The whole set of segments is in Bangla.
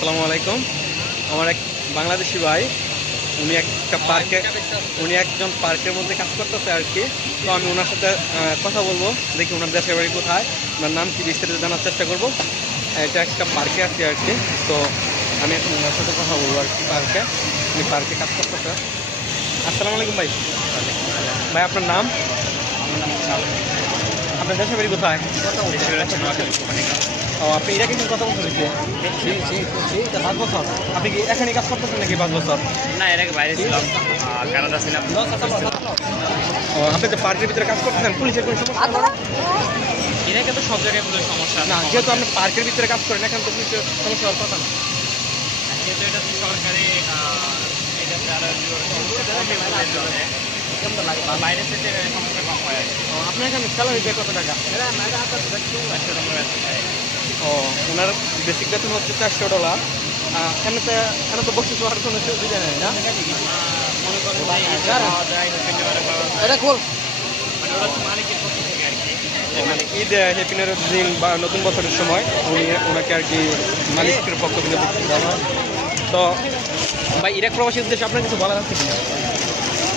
আসসালামু আলাইকুম। আমার এক বাংলাদেশি ভাই উনি একটা পার্কে উনি একজন পার্কের মধ্যে কাজ করতেছে আর কি। তো আমি ওনার সাথে কথা বলব দেখি ওনার দেশের বাড়ি কোথায়। ওনার নাম কি বিস্তারিত জানার চেষ্টা করব। এটা একটা পার্কে আছি আর কি। তো আমি এখন ওনার সাথে কথা বলব আর কি পার্কে। উনি পার্কে কাজ করতেছে। আসসালামু আলাইকুম ভাই। ভাই আপনার নাম? আপনার দেশের বাড়ি কোথায়? আপনি এটা কিন্তু কত বছর হয়েছে? পাঁচ বছর। আপনি কি এখানে কাজ করতেছেন নাকি পাঁচ বছর? না এর আগে বাইরে ছিলাম। কানাডা ছিলাম। আপনি তো পার্কের ভিতরে কাজ করতেছেন পুলিশের কোনো সমস্যা হবে না? ইরাকে তো সব জায়গায় পুরো সমস্যা। না যেহেতু আপনি পার্কের ভিতরে কাজ করেন এখানে তো পুলিশের সমস্যা হওয়ার কথা না। যেহেতু এটা তো সরকারি এটা যারা বাইরে থেকে আপনার এখানে স্যালারি কত টাকা। ও ওনার বেসিক বেতন হচ্ছে চারশো ডলার। এখানে তো এখানে তো বসে হওয়ার কোনো সুবিধা নেই না? মনে এটা খোল। ঈদ হ্যাপি নিউ দিন বা নতুন বছরের সময় উনি ওনাকে আর কি মালিকের পক্ষ থেকে দেওয়া তো ভাই ইরাক প্রবাসী উদ্দেশ্যে আপনার কিছু বলার আছে কিনা?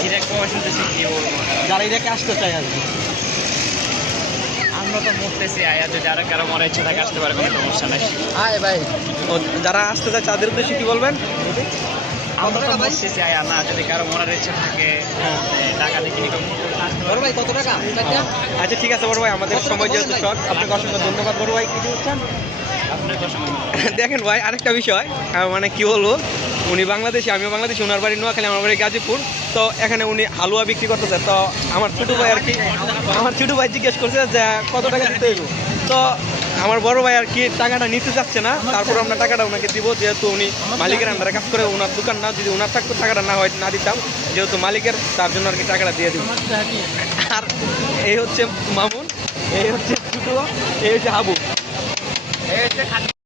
ইরাক প্রবাসী উদ্দেশ্যে কি বলব? যারা ইরাকে আসতে চায় আর কি। আমরা তো মরতেছি আয়া যদি আরও কারও ইচ্ছা থাকে আসতে পারে কোনো সমস্যা নাই। ভাই। যারা আসতে চায় তাদের উদ্দেশ্যে কি বলবেন? আমরা তো মরতেছি আয়া না যদি কারও ইচ্ছা থাকে এ, টাকা ভাই কত টাকা? আচ্ছা ঠিক আছে বড় ভাই আমাদের সময় যেহেতু শর্ট আপনাকে অসংখ্য ধন্যবাদ। বড় ভাই কিছু দেখেন ভাই আরেকটা বিষয় মানে কি বলব? উনি বাংলাদেশি আমিও বাংলাদেশি ওনার বাড়ি নোয়াখালী আমার বাড়ি গাজীপুর। তো এখানে উনি হালুয়া বিক্রি করতেছে। তো আমার ছোটো ভাই আর কি, আমার ছোটো ভাই জিজ্ঞেস করছে যে কত টাকা দিতে হইব? তো আমার বড় ভাই আর কি টাকাটা নিতে যাচ্ছে না, তারপর আমরা টাকাটা ওনাকে দিব, যেহেতু উনি মালিকের আন্ডারে কাজ করে, ওনার দোকান না, যদি ওনার থাকতো টাকাটা না হয়, না দিতাম, যেহেতু মালিকের, তার জন্য আর কি টাকাটা দিয়ে দিব। আর এই হচ্ছে মামুন, এই হচ্ছে ছোটো, এই হচ্ছে হাবু।